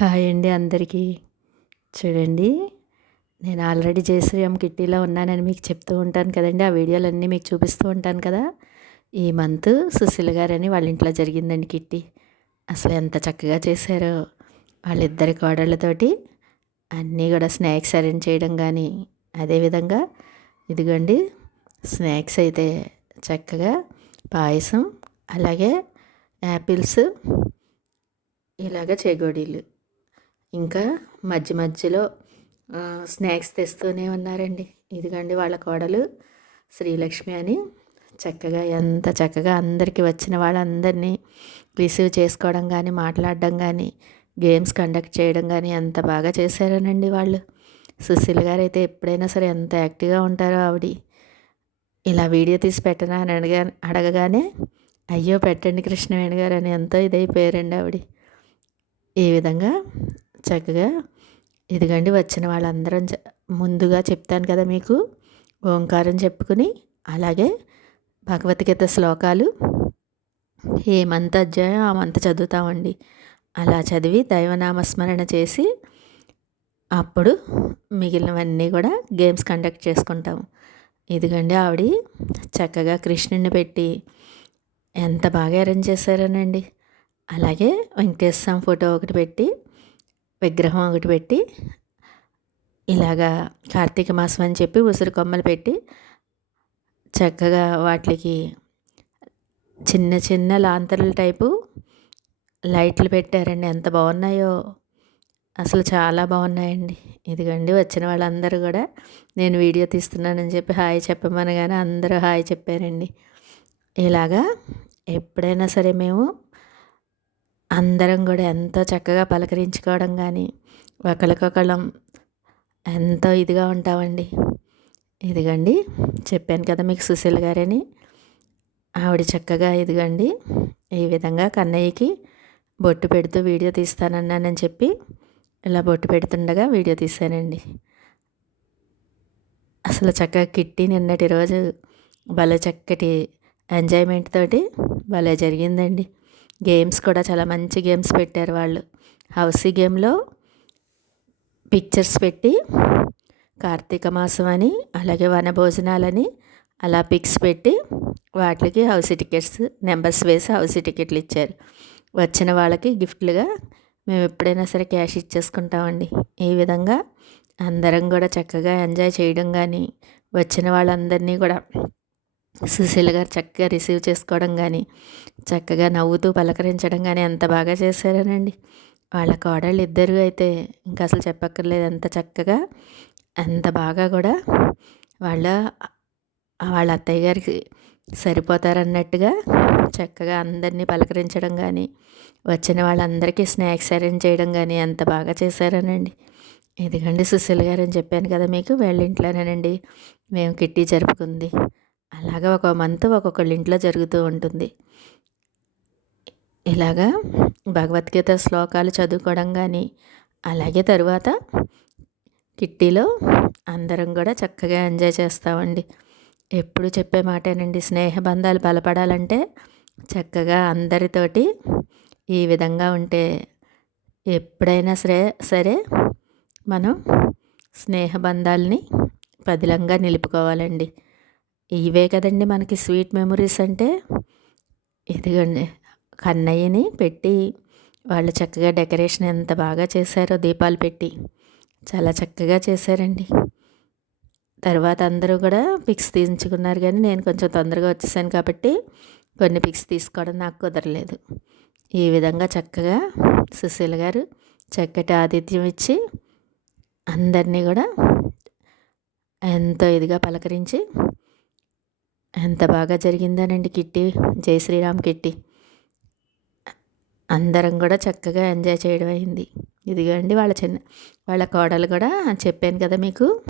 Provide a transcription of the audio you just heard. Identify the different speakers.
Speaker 1: Hi అండి అందరికీ. చూడండి నేను ఆల్రెడీ జయశ్రీఎం కిట్టీలో ఉన్నానని మీకు చెప్తూ ఉంటాను కదండి. ఆ వీడియోలన్నీ మీకు చూపిస్తూ ఉంటాను కదా. ఈ మంత్ సుశీల గారని వాళ్ళ ఇంట్లో జరిగిందండి కిట్టి. అసలు ఎంత చక్కగా చేశారో. వాళ్ళిద్దరి కోడళ్ళతోటి అన్నీ కూడా స్నాక్స్ అరేంజ్ చేయడం కానీ అదేవిధంగా ఇదిగోండి స్నాక్స్ అయితే చక్కగా పాయసం అలాగే యాపిల్స్ ఇలాగ చేగోడీలు. ఇంకా మధ్య మధ్యలో స్నాక్స్ తెస్తూనే ఉన్నారండి. ఇదిగండి వాళ్ళ కోడలు శ్రీలక్ష్మి అని. చక్కగా ఎంత చక్కగా అందరికీ వచ్చిన వాళ్ళందరినీ రిసీవ్ చేసుకోవడం కానీ మాట్లాడడం కానీ గేమ్స్ కండక్ట్ చేయడం కానీ ఎంత బాగా చేశారనండి వాళ్ళు. సుశీల్ గారు అయితే ఎప్పుడైనా సరే ఎంత యాక్టివ్గా ఉంటారో ఆవిడ. ఇలా వీడియో తీసి పెట్టనా అని అడగా అడగగానే అయ్యో పెట్టండి కృష్ణవేణి గారు అని ఎంతో ఇదైపోయారండి ఆవిడ. ఈ విధంగా చక్కగా ఇదిగండి వచ్చిన వాళ్ళందరం ముందుగా చెప్తాను కదా మీకు ఓంకారం చెప్పుకుని అలాగే భగవద్గీత శ్లోకాలు. ఏ మంత అధ్యాయం ఆ మంత చదువుతామండి. అలా చదివి దైవనామస్మరణ చేసి అప్పుడు మిగిలినవన్నీ కూడా గేమ్స్ కండక్ట్ చేసుకుంటాము. ఇదిగండి ఆవిడ చక్కగా కృష్ణుని పెట్టి ఎంత బాగా అరేంజ్ చేశారనండి. అలాగే వెంకటేశ్వర స్వామి ఫోటో ఒకటి పెట్టి విగ్రహం ఒకటి పెట్టి ఇలాగా కార్తీక మాసం అని చెప్పి ఉసిరి కొమ్మలు పెట్టి చక్కగా వాటికి చిన్న చిన్న లాంతర్ల టైపు లైట్లు పెట్టారండి. ఎంత బాగున్నాయో. అసలు చాలా బాగున్నాయండి. ఇదిగండి వచ్చిన వాళ్ళందరూ కూడా నేను వీడియో తీస్తున్నానని చెప్పి హాయ్ చెప్పమనగానే అందరూ హాయ్ చెప్పారండి. ఇలాగా ఎప్పుడైనా సరే మేము అందరం కూడా ఎంతో చక్కగా పలకరించుకోవడం కానీ ఒకరికొకళ్ళం ఎంతో ఇదిగా ఉంటామండి. ఇదిగండి చెప్పాను కదా మీకు సుశీల్ గారని. ఆవిడ చక్కగా ఇదిగండి ఈ విధంగా కన్నయ్యకి బొట్టు పెడుతూ వీడియో తీస్తానన్నానని చెప్పి ఇలా బొట్టు పెడుతుండగా వీడియో తీశానండి. అసలు చక్కగా కిట్టి నిన్నటి రోజు భలే చక్కటి ఎంజాయ్మెంట్ తోటి భలే జరిగిందండి. గేమ్స్ కూడా చాలా మంచి గేమ్స్ పెట్టారు వాళ్ళు. హౌసీ గేమ్లో పిక్చర్స్ పెట్టి కార్తీక మాసం అని అలాగే వనభోజనాలని అలా పిక్స్ పెట్టి వాటికి హౌసీ టికెట్స్ నెంబర్స్ వేసి హౌసీ టికెట్లు ఇచ్చారు. వచ్చిన వాళ్ళకి గిఫ్ట్లుగా మేము ఎప్పుడైనా సరే క్యాష్ ఇచ్చేసుకుంటామండి. ఈ విధంగా అందరం కూడా చక్కగా ఎంజాయ్ చేయడం కానీ వచ్చిన వాళ్ళందరినీ కూడా సుశీల గారు చక్కగా రిసీవ్ చేసుకోవడం కానీ చక్కగా నవ్వుతూ పలకరించడం కానీ ఎంత బాగా చేశారనండి. వాళ్ళ కోడళ్ళు ఇద్దరు అయితే ఇంకా అసలు చెప్పక్కర్లేదు. ఎంత చక్కగా ఎంత బాగా కూడా వాళ్ళ వాళ్ళ అత్తయ్య గారికి సరిపోతారన్నట్టుగా చక్కగా అందరినీ పలకరించడం కానీ వచ్చిన వాళ్ళందరికీ స్నాక్స్ అరేంజ్ చేయడం కానీ ఎంత బాగా చేశారనండి. ఇదిగండి సుశీల్ గారు అని చెప్పాను కదా మీకు వాళ్ళ ఇంట్లోనేనండి. మేము కిట్టి జరుపుకుంది. అలాగా ఒక మంత్ ఒక్కొక్కళ్ళ ఇంట్లో జరుగుతూ ఉంటుంది. ఇలాగా భగవద్గీత శ్లోకాలు చదువుకోవడం కానీ అలాగే తరువాత కిట్టీలో అందరం కూడా చక్కగా ఎంజాయ్ చేస్తామండి. ఎప్పుడు చెప్పే మాటేనండి స్నేహబంధాలు బలపడాలంటే చక్కగా అందరితోటి ఈ విధంగా ఉంటే ఎప్పుడైనా సరే సరే మనం స్నేహబంధాలని పదిలంగా నిలుపుకోవాలండి. ఇవే కదండి మనకి స్వీట్ మెమరీస్ అంటే? ఇదిగోండి కన్నయ్యని పెట్టి వాళ్ళు చక్కగా డెకరేషన్ ఎంత బాగా చేశారో దీపాలు పెట్టి చాలా చక్కగా చేశారండి. తర్వాత అందరూ కూడా పిక్స్ తీయించుకున్నారు కానీ నేను కొంచెం తొందరగా వచ్చేసాను కాబట్టి కొన్ని పిక్స్ తీసుకోవడం నాకు కుదరలేదు. ఈ విధంగా చక్కగా సుశీల గారు చక్కటి ఆతిథ్యం ఇచ్చి అందరినీ కూడా ఎంతో ఇదిగా పలకరించి ఎంత బాగా జరిగిందనండి కిట్టి. జై శ్రీరామ్ కిట్టి. అందరం కూడా చక్కగా ఎంజాయ్ చేయడం అయింది ఇదిగోండి వాళ్ళ చిన్న వాళ్ళ కోడలు కూడా చెప్పాను కదా మీకు.